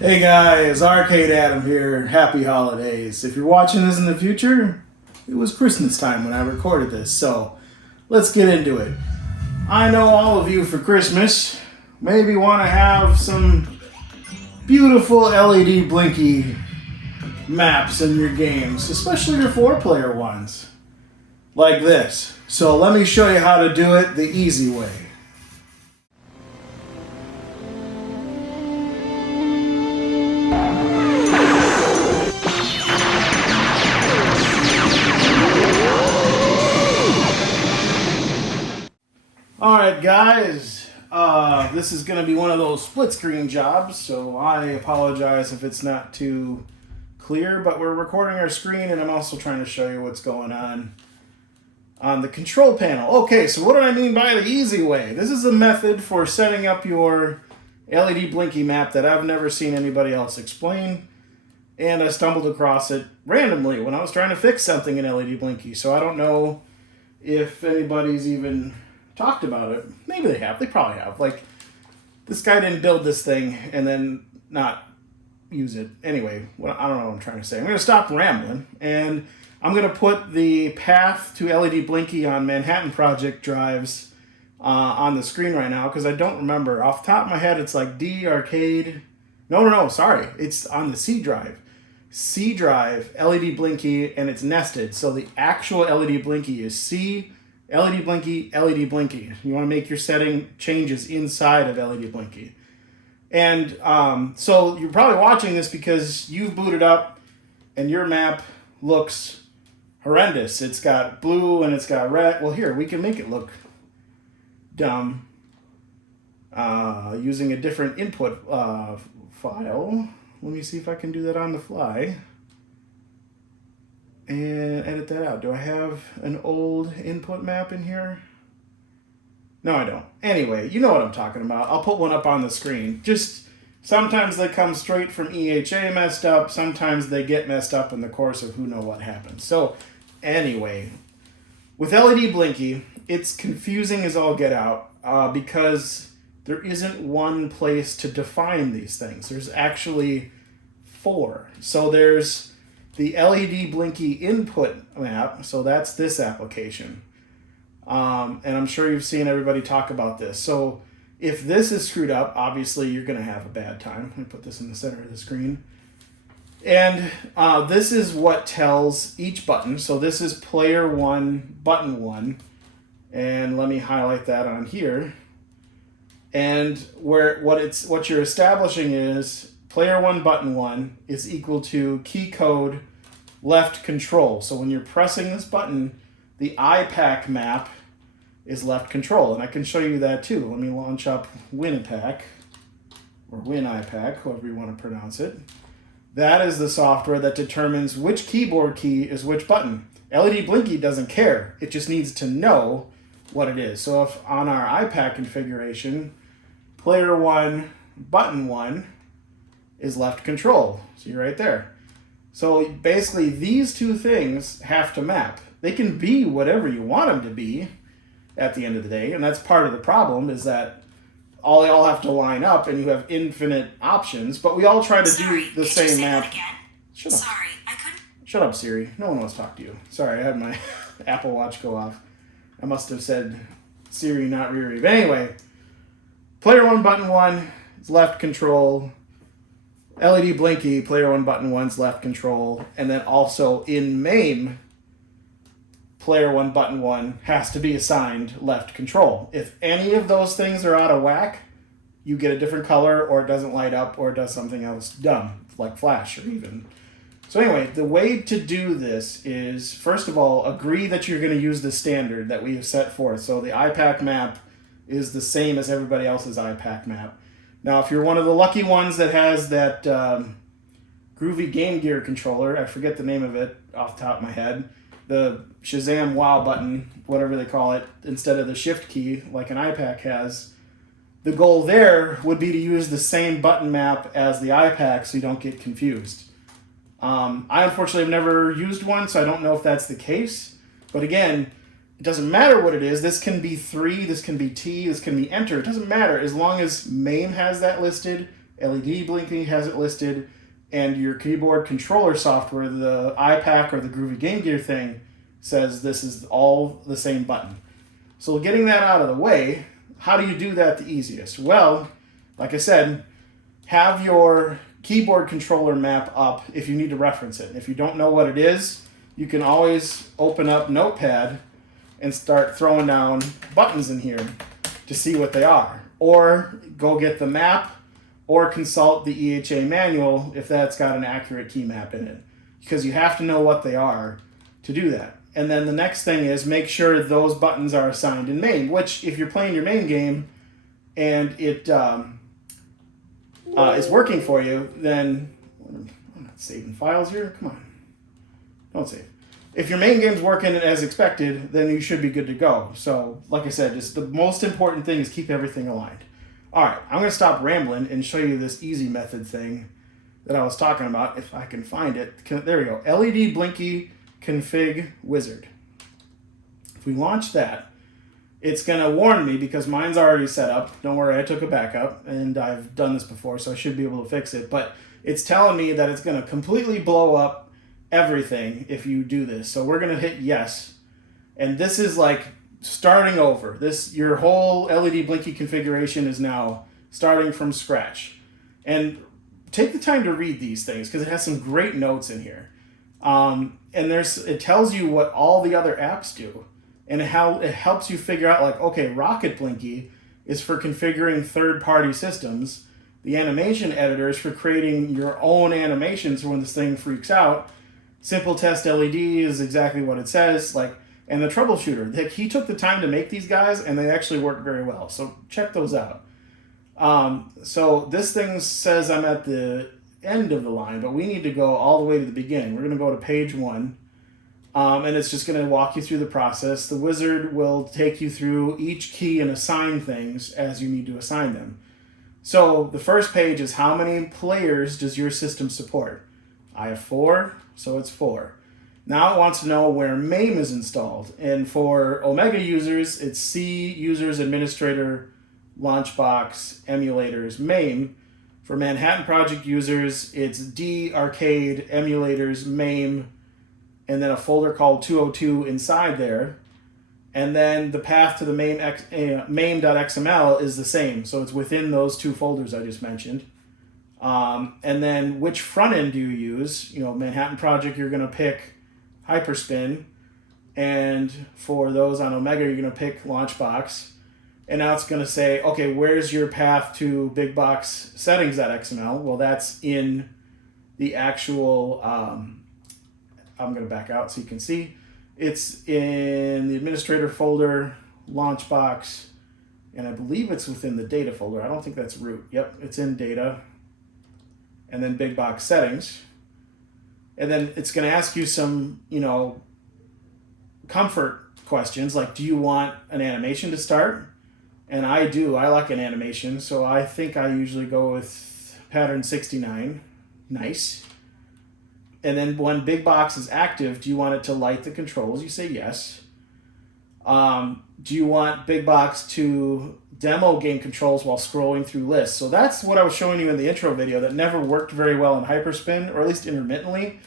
Hey guys, Arcade Adam here. Happy holidays. If you're watching this in the future, it was Christmas time when I recorded this, so let's get into it. I know all of you for Christmas maybe want to have some beautiful LEDBlinky maps in your games, especially your 4-player ones, like this. So let me show you how to do it the easy way. Alright guys, this is going to be one of those split screen jobs, so I apologize if it's not too clear, but we're recording our screen and I'm also trying to show you what's going on the control panel. Okay, so what do I mean by the easy way? This is a method for setting up your LEDBlinky map that I've never seen anybody else explain, and I stumbled across it randomly when I was trying to fix something in LEDBlinky, so I don't know if anybody's even talked about it. Maybe they have. They probably have. Like, this guy didn't build this thing and then not use it. Anyway, I don't know what I'm trying to say. I'm going to stop rambling, and I'm going to put the path to LEDBlinky on Manhattan Project drives on the screen right now, because I don't remember. Off the top of my head, it's like D, arcade. No, sorry. It's on the C drive. C drive, LEDBlinky, and it's nested. So the actual LEDBlinky is C, LEDBlinky, LEDBlinky. You want to make your setting changes inside of LEDBlinky. And so you're probably watching this because you've booted up and your map looks horrendous. It's got blue and it's got red. Well, here, we can make it look dumb using a different input file. Let me see if I can do that on the fly and edit that out. Do I have an old input map in here? No, I don't. Anyway, you know what I'm talking about. I'll put one up on the screen. Just sometimes they come straight from EHA messed up. Sometimes they get messed up in the course of who knows what happens. So anyway, with LEDBlinky, it's confusing as all get out because there isn't one place to define these things. There's actually 4. So there's the LEDBlinky input map, so that's this application. And I'm sure you've seen everybody talk about this. So if this is screwed up, obviously you're going to have a bad time. Let me put this in the center of the screen. And this is what tells each button. So this is player 1, button 1. And let me highlight that on here. And what you're establishing is player 1, button 1 is equal to key code left control. So when you're pressing this button, the IPac map is left control. And I can show you that too. Let me launch up WinIPac, or WinIPac, however you want to pronounce it. That is the software that determines which keyboard key is which button. LEDBlinky doesn't care. It just needs to know what it is. So if on our IPac configuration, player 1, button 1 is left control. See right there. So basically these two things have to map. They can be whatever you want them to be at the end of the day, and that's part of the problem, is that they all have to line up and you have infinite options, but we all try to do the same map. Shut up. Sorry, I couldn't. Shut up, Siri. No one wants to talk to you. Sorry, I had my Apple Watch go off. I must have said Siri, not Riri. But anyway, player 1, button 1 is left control. LEDBlinky, player 1, button 1 is left control. And then also in MAME, player 1, button 1 has to be assigned left control. If any of those things are out of whack, you get a different color, or it doesn't light up, or it does something else dumb, like flash or even. So anyway, the way to do this is, first of all, agree that you're going to use the standard that we have set forth. So the IPac map is the same as everybody else's IPac map. Now, if you're one of the lucky ones that has that groovy Game Gear controller, I forget the name of it off the top of my head, the Shazam WOW button, whatever they call it, instead of the shift key like an IPac has, the goal there would be to use the same button map as the IPac so you don't get confused. I unfortunately have never used one, so I don't know if that's the case. But again, it doesn't matter what it is. This can be 3, this can be T, this can be Enter. It doesn't matter as long as MAME has that listed, LEDBlinky has it listed, and your keyboard controller software, the IPac or the Groovy Game Gear thing, says this is all the same button. So getting that out of the way, how do you do that the easiest? Well, like I said, have your keyboard controller map up if you need to reference it. If you don't know what it is, you can always open up Notepad and start throwing down buttons in here to see what they are. Or go get the map, or consult the EHA manual if that's got an accurate key map in it. Because you have to know what they are to do that. And then the next thing is make sure those buttons are assigned in main, which if you're playing your main game and it is working for you, then I'm not saving files here. Come on. Don't save. If your main game's working as expected, then you should be good to go. So, like I said, just the most important thing is keep everything aligned. All right, I'm going to stop rambling and show you this easy method thing that I was talking about, if I can find it. There we go. LEDBlinky config wizard. If we launch that, it's going to warn me because mine's already set up. Don't worry, I took a backup and I've done this before, so I should be able to fix it. But it's telling me that it's going to completely blow up everything if you do this. So we're going to hit yes. And this is like starting over. Your whole LEDBlinky configuration is now starting from scratch. And take the time to read these things because it has some great notes in here. And it tells you what all the other apps do and how it helps you figure out, like, okay, RocketBlinky is for configuring third-party systems. The animation editor is for creating your own animations when this thing freaks out. Simple Test LED is exactly what it says. And the troubleshooter, he took the time to make these guys and they actually work very well. So check those out. So this thing says I'm at the end of the line, but we need to go all the way to the beginning. We're going to go to page 1, and it's just going to walk you through the process. The wizard will take you through each key and assign things as you need to assign them. So the first page is how many players does your system support? I have 4, so it's 4. Now it wants to know where MAME is installed. And for Omega users, it's C, Users, Administrator, Launchbox, Emulators, MAME. For Manhattan Project users, it's D, Arcade, Emulators, MAME, and then a folder called 202 inside there. And then the path to the MAME.xml is the same. So it's within those 2 folders I just mentioned. And then which front end do you use? Manhattan Project, you're going to pick Hyperspin, and for those on Omega, you're going to pick Launchbox. And now it's going to say, okay, where's your path to big box settings.xml? Well, that's in the actual, I'm going to back out so you can see. It's in the administrator folder, Launchbox, and I believe it's within the data folder. I don't think that's root. Yep, it's in data. And then big box settings. And then it's going to ask you some, comfort questions, like, do you want an animation to start? And I do. I like an animation, so I think I usually go with pattern 69. Nice. And then when big box is active, do you want it to light the controls? You say yes. Do you want big box to demo game controls while scrolling through lists? So that's what I was showing you in the intro video that never worked very well in Hyperspin, or at least intermittently.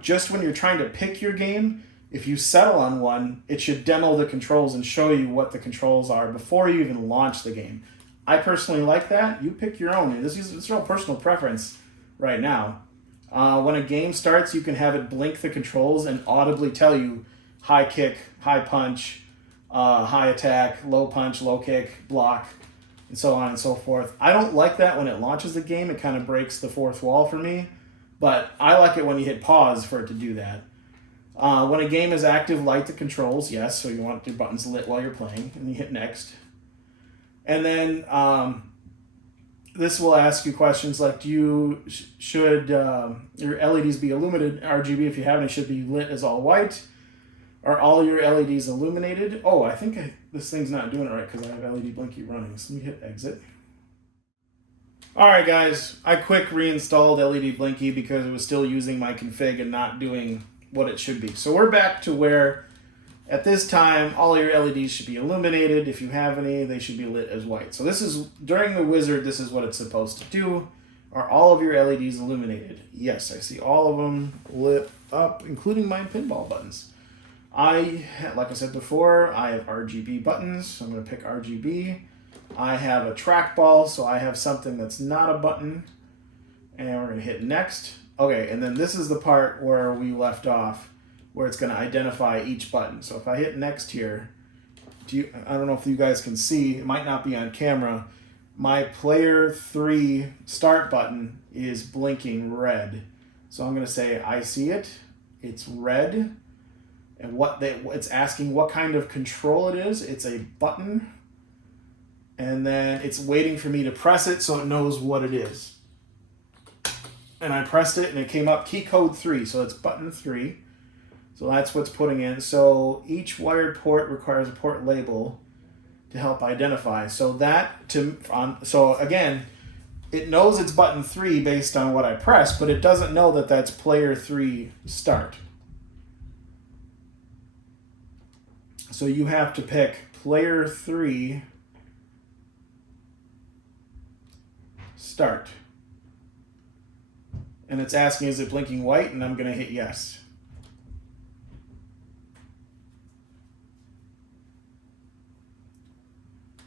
Just when you're trying to pick your game, if you settle on one, it should demo the controls and show you what the controls are before you even launch the game. I personally like that. You pick your own. This is real personal preference right now. When a game starts, you can have it blink the controls and audibly tell you high kick, high punch, high attack, low punch, low kick, block, and so on and so forth. I don't like that when it launches the game. It kind of breaks the fourth wall for me. But I like it when you hit pause for it to do that. When a game is active, light the controls, yes. So you want your buttons lit while you're playing, and you hit next. And then this will ask you questions like, should your LEDs be illuminated? RGB, if you have any, should be lit as all white. Are all your LEDs illuminated? Oh, I think this thing's not doing it right because I have LEDBlinky running. So let me hit exit. Alright guys, I quick reinstalled LEDBlinky because it was still using my config and not doing what it should be. So we're back to where, at this time, all your LEDs should be illuminated. If you have any, they should be lit as white. So this is, during the wizard, this is what it's supposed to do. Are all of your LEDs illuminated? Yes, I see all of them lit up, including my pinball buttons. Like I said before, I have RGB buttons, so I'm going to pick RGB. I have a trackball, so I have something that's not a button. And we're going to hit next. Okay, and then this is the part where we left off, where it's going to identify each button. So if I hit next here, I don't know if you guys can see, it might not be on camera, my player 3 start button is blinking red. So I'm going to say I see it, it's red, and it's asking what kind of control it is. It's a button, and then it's waiting for me to press it so it knows what it is. And I pressed it and it came up key code 3, so it's button 3. So that's what's putting in. So each wired port requires a port label to help identify. So so again, it knows it's button 3 based on what I pressed, but it doesn't know that that's player 3 start. So you have to pick player 3 start. And it's asking, is it blinking white? And I'm going to hit yes.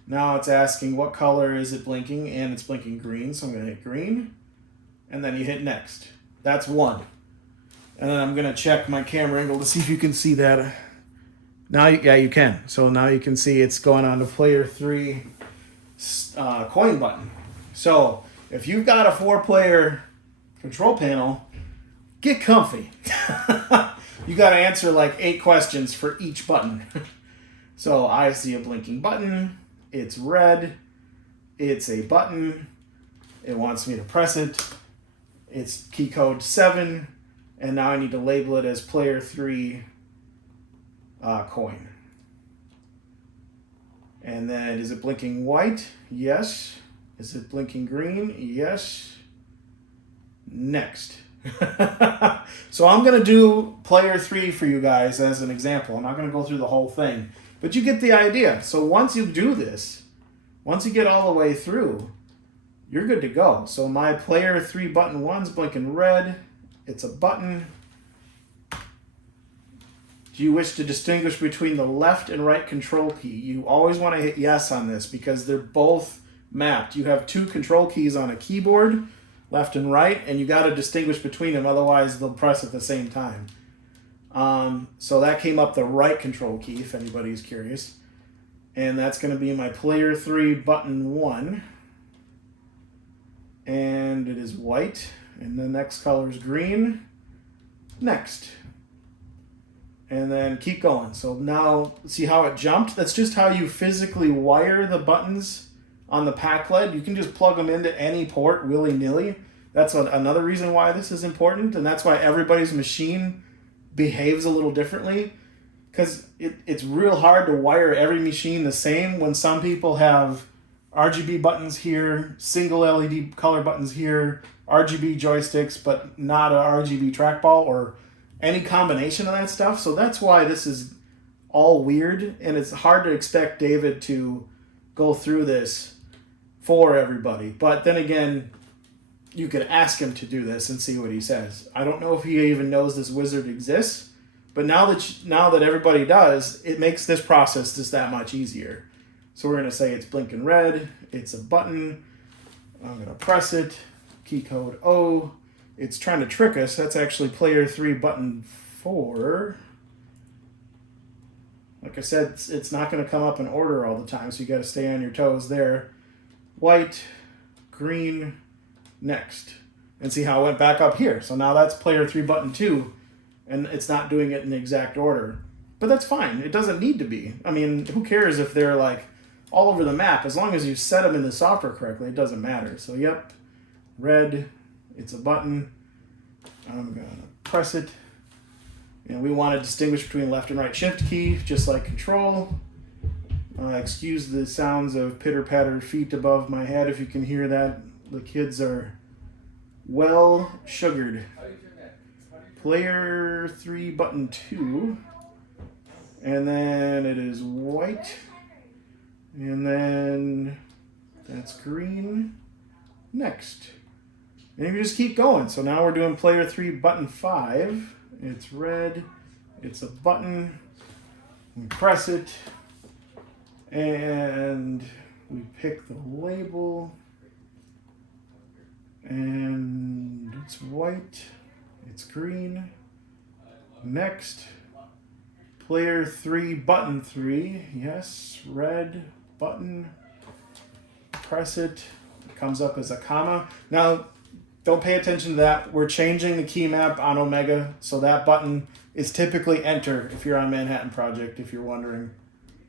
Now it's asking what color is it blinking, and it's blinking green, so I'm going to hit green, and then you hit next. That's 1. And then I'm going to check my camera angle to see if you can see that. Now, yeah, you can. So now you can see it's going on to player 3 coin button. So if you've got a 4-player control panel, get comfy. You got to answer like 8 questions for each button. So I see a blinking button. It's red. It's a button. It wants me to press it. It's key code 7. And now I need to label it as player 3 coin. And then is it blinking white? Yes. Is it blinking green? Yes. Next. So I'm going to do player 3 for you guys as an example. I'm not going to go through the whole thing. But you get the idea. So once you do this, once you get all the way through, you're good to go. So my player 3 button 1's blinking red. It's a button. Do you wish to distinguish between the left and right control key? You always want to hit yes on this because they're both mapped. You have 2 control keys on a keyboard, left and right, and you got to distinguish between them, otherwise they'll press at the same time. So that came up the right control key, if anybody's curious. And that's going to be my player 3 button 1. And it is white. And the next color is green. Next. And then keep going. So now, see how it jumped? That's just how you physically wire the buttons on the pack LED. You can just plug them into any port willy-nilly. That's another reason why this is important. And that's why everybody's machine behaves a little differently, because it's real hard to wire every machine the same when some people have RGB buttons here, single LED color buttons here, RGB joysticks, but not a RGB trackball or any combination of that stuff. So that's why this is all weird, and it's hard to expect David to go through this for everybody. But then again, you could ask him to do this and see what he says. I don't know if he even knows this wizard exists, but now that everybody does, it makes this process just that much easier. So we're going to say it's blinking red, it's a button, I'm going to press it, key code O, it's trying to trick us, that's actually player 3 button 4. Like I said, it's not going to come up in order all the time, so you got to stay on your toes there. White, green, next. And see how it went back up here. So now that's player 3 button 2, and it's not doing it in the exact order. But that's fine. It doesn't need to be. I mean, who cares if they're like all over the map? As long as you set them in the software correctly, it doesn't matter. So yep, red, it's a button. I'm going to press it. And we want to distinguish between left and right shift key, just like control. Excuse the sounds of pitter-patter feet above my head if you can hear that. The kids are well sugared. Player 3 button 2. And then it is white. And then that's green. Next. And you just keep going. So now we're doing player 3, button 5. It's red. It's a button. We press it. And we pick the label. And it's white. It's green. Next. Player 3, button 3. Yes, red button. Press it. It comes up as a comma. Now, don't pay attention to that. We're changing the key map on Omega, so that button is typically enter if you're on Manhattan Project, if you're wondering,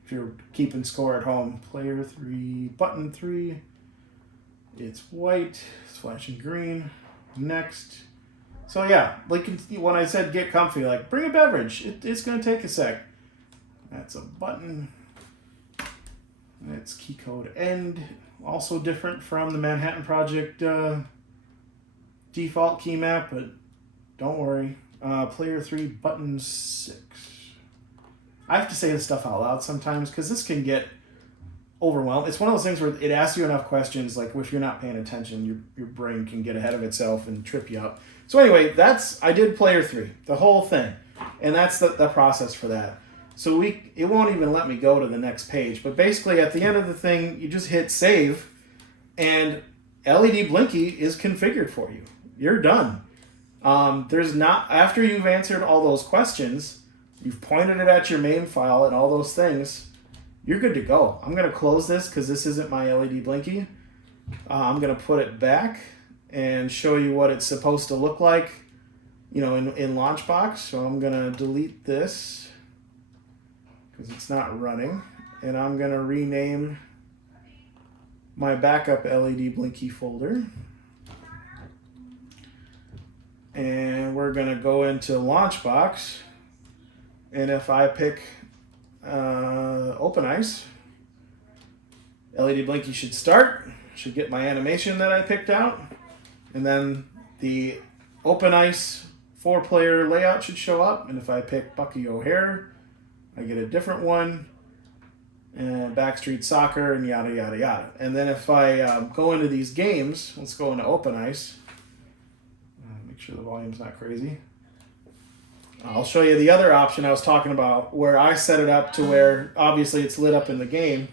if you're keeping score at home. Player 3, button 3. It's white. It's flashing green. Next. So yeah, like when I said get comfy, like bring a beverage. It's going to take a sec. That's a button. It's key code end. Also different from the Manhattan Project default key map, but don't worry. Player 3, button 6. I have to say this stuff out loud sometimes because this can get overwhelmed. It's one of those things where it asks you enough questions, like if you're not paying attention, your brain can get ahead of itself and trip you up. So anyway, I did player 3, the whole thing, and that's the process for that. So it won't even let me go to the next page, but basically at the end of the thing, you just hit save, and LEDBlinky is configured for you. You're done. There's not, after you've answered all those questions, you've pointed it at your main file and all those things, you're good to go. I'm going to close this because this isn't my LEDBlinky. I'm going to put it back and show you what it's supposed to look like, you know, in Launchbox. So I'm going to delete this because it's not running. And I'm going to rename my backup LEDBlinky folder. And we're going to go into Launchbox. And if I pick Open Ice, LEDBlinky should start. Should get my animation that I picked out. And then the Open Ice 4-player layout should show up. And if I pick Bucky O'Hare, I get a different one. And Backstreet Soccer and yada, yada, yada. And then if I go into these games, let's go into Open Ice. Make sure the volume's not crazy. I'll show you the other option I was talking about where I set it up to where obviously it's lit up in the game.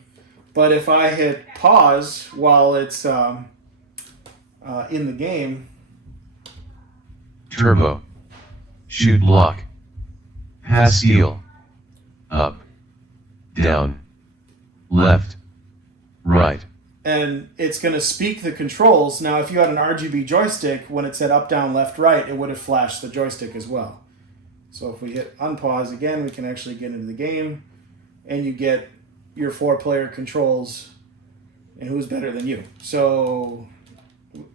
But if I hit pause while it's in the game. Turbo. Shoot block. Pass steal. Up. Down. Left. Right. And it's going to speak the controls. Now, if you had an RGB joystick, when it said up, down, left, right, it would have flashed the joystick as well. So if we hit unpause again, we can actually get into the game. And you get your 4-player controls and who's better than you. So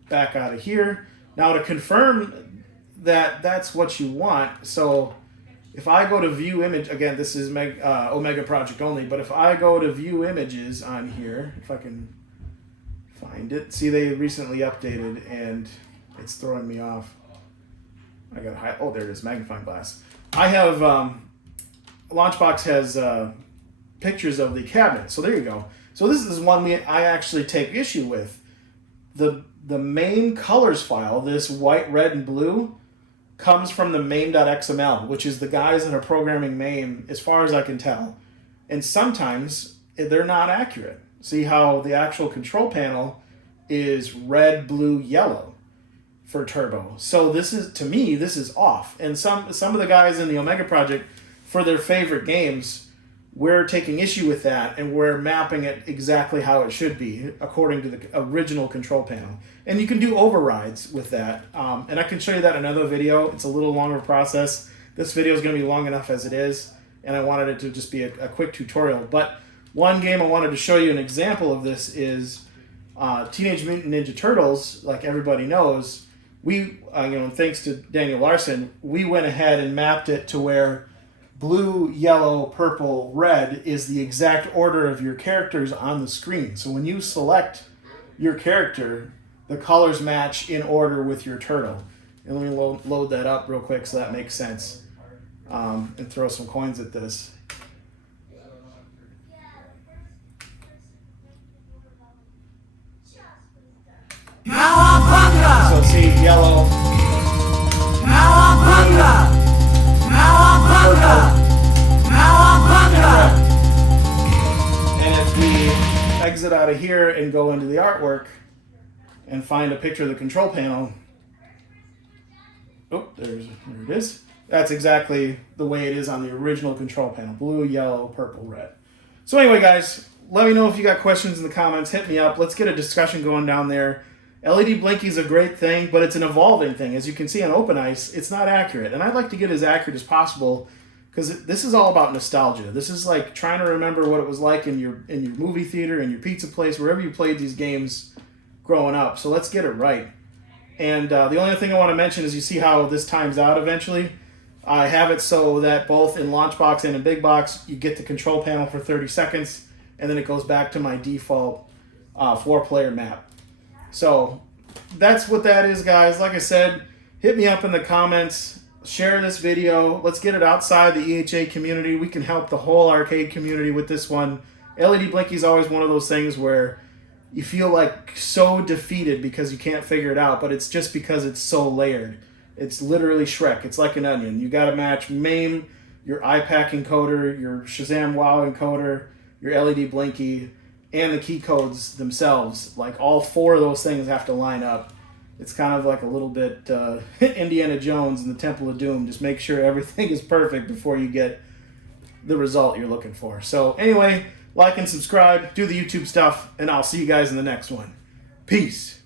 back out of here. Now to confirm that that's what you want, so if I go to view image, again, this is Omega Project only, but if I go to view images on here, if I can find it, see they recently updated and it's throwing me off. I got to oh, there it is, magnifying glass. I have, Launchbox has pictures of the cabinet, so there you go. So this is one I actually take issue with. The main colors file, this white, red, and blue, comes from the main.xml, which is the guys that are programming MAME, as far as I can tell. And sometimes they're not accurate. See how the actual control panel is red, blue, yellow for Turbo. So this is, to me, this is off. And some of the guys in the Omega Project, for their favorite games, we're taking issue with that, and we're mapping it exactly how it should be, according to the original control panel. And you can do overrides with that. And I can show you that in another video. It's a little longer process. This video is going to be long enough as it is, and I wanted it to just be a quick tutorial. But one game I wanted to show you an example of this is Teenage Mutant Ninja Turtles. Like everybody knows, we, thanks to Daniel Larson, we went ahead and mapped it to where blue, yellow, purple, red is the exact order of your characters on the screen. So when you select your character, the colors match in order with your turtle. And let me load that up real quick so that makes sense. And throw some coins at this. So see, exit out of here and go into the artwork and find a picture of the control panel. Oh, there it is. That's exactly the way it is on the original control panel. Blue, yellow, purple, red. So anyway, guys, let me know if you got questions in the comments. Hit me up. Let's get a discussion going down there. LEDBlinky is a great thing, but it's an evolving thing. As you can see on OpenIce, it's not accurate. And I'd like to get as accurate as possible because this is all about nostalgia. This is like trying to remember what it was like in your movie theater, in your pizza place, wherever you played these games growing up. So let's get it right. And the only thing I want to mention is you see how this times out eventually. I have it so that both in Launchbox and in Big Box, you get the control panel for 30 seconds, and then it goes back to my default 4-player map. So that's what that is, guys. Like I said, hit me up in the comments. Share this video. Let's get it outside the EHA community. We can help the whole arcade community with this one. LEDBlinky is always one of those things where you feel like so defeated because you can't figure it out, but it's just because it's so layered. It's literally Shrek. It's like an onion. You got to match MAME, your IPac encoder, your Shazam WoW encoder, your LEDBlinky, and the key codes themselves. Like all 4 of those things have to line up. It's kind of like a little bit Indiana Jones and the Temple of Doom. Just make sure everything is perfect before you get the result you're looking for. So anyway, like and subscribe, do the YouTube stuff, and I'll see you guys in the next one. Peace.